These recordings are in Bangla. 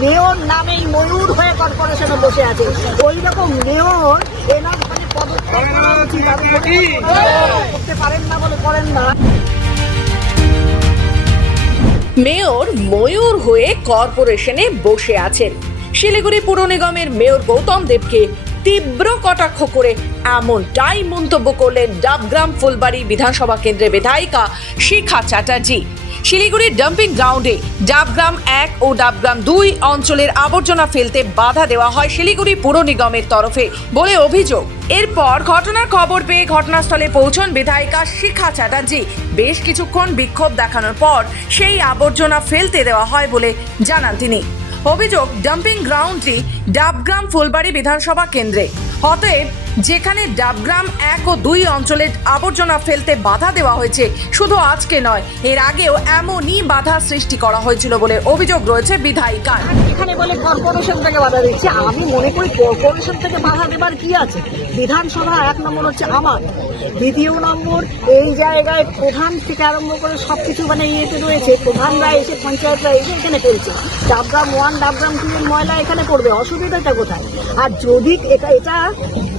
মেয়র নামেই ময়ূর হয়ে কর্পোরেশনে বসে আছে। ওই রকম মেয়র এনার মানে পদত্যাগ করা উচিত। করতে পারেন না বলে করেন না। মেয়র ময়ূর হয়ে কর্পোরেশনে বসে আছেন। শিলিগুড়ি পুর নিগমের মেয়র গৌতম দেবকে তীব্র কটাক্ষ করে এমনটাই মন্তব্য করলেন ডাবগ্রাম ফুলবাড়ি বিধানসভা কেন্দ্রের বিধায়িকা শিখা চ্যাটার্জি। শিলিগুড়ির ডাম্পিং গ্রাউন্ডে ডাবগ্রাম 1 ও ডাবগ্রাম 2 অঞ্চলের আবর্জনা ফেলতে বাধা দেওয়া হয় শিলিগুড়ি পুর নিগমের তরফে বলে অভিযোগ। এরপর ঘটনার খবর পেয়ে ঘটনাস্থলে পৌঁছন বিধায়িকা শিখা চ্যাটার্জি। বেশ কিছুক্ষণ বিক্ষোভ দেখানোর পর সেই আবর্জনা ফেলতে দেওয়া হয় বলে জানান তিনি। অভিযোগ, ডাম্পিং গ্রাউন্ডটি ডাবগ্রাম ফুলবাড়ি বিধানসভা কেন্দ্রে। অতএব যেখানে ডাবগ্রাম 1 ও 2 অঞ্চলের আবর্জনা ফেলতে বাধা দেওয়া হয়েছে, শুধু আজকে নয়, এর আগেও এমনই বাধা সৃষ্টি করা হয়েছিল বলে অভিযোগ রয়েছে বিধায়িকার। এখানে বলে কর্পোরেশন থেকে বাধা দিচ্ছে। আমি মনে করি কর্পোরেশন থেকে বাধা দেবার কি আছে? বিধানসভা 1 নম্বর হচ্ছে আমার, 2 নম্বর এই জায়গায় প্রধান থেকে আরম্ভ করে সবকিছু মানে ইয়েতে রয়েছে। প্রধানরা এসে, পঞ্চায়েতরা এসে এখানে ফেলছে। ডাবগ্রাম 1 ডাবগ্রাম 2 এর ময়লা এখানে পড়বে, অসুবিধাটা কোথায়? আর যদি এটা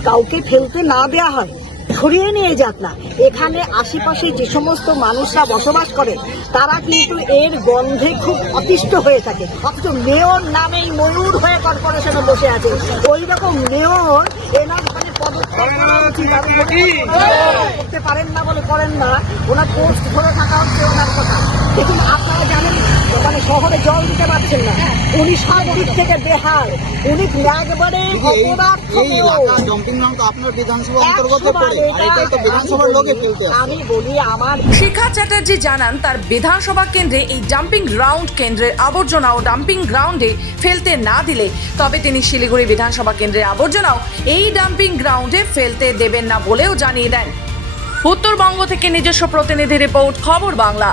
কাউকে ফেলতে না দেওয়া হয়, সরিয়ে নিয়ে যাক না। এখানে আশেপাশে যে সমস্ত মানুষরা বসবাস করে তারা কিন্তু এর গন্ধে খুব অতিষ্ঠ হয়ে থাকে। অথচ মেয়র নামেই ময়ূর হয়ে কর্পোরেশনে বসে আছে। ওই রকম মেয়র এনার মানে পদত্যাগ করা উচিত। করতে পারেন না বলে করেন না। ওনার পোস্ট ধরে থাকা হচ্ছে ওনার কথা। দেখুন, আপনারা জানেন মানে শহরে জল দিতে পারছেন না, উনি সব দিক থেকে বেহাল। উনি একবারে আমি বলি আমার। শিখা চ্যাটার্জি জানান, তার বিধানসভা কেন্দ্রে এই ডাম্পিং গ্রাউন্ড কেন্দ্রের আবর্জনা ও ডাম্পিং গ্রাউন্ডে ফেলতে না দিলে তবে তিনি শিলিগুড়ি বিধানসভা কেন্দ্রের আবর্জনাও এই ডাম্পিং গ্রাউন্ডে ফেলতে দেবেন না বলেও জানিয়ে দেন। উত্তরবঙ্গ থেকে নিজস্ব প্রতিনিধি রিপোর্ট, খবর বাংলা।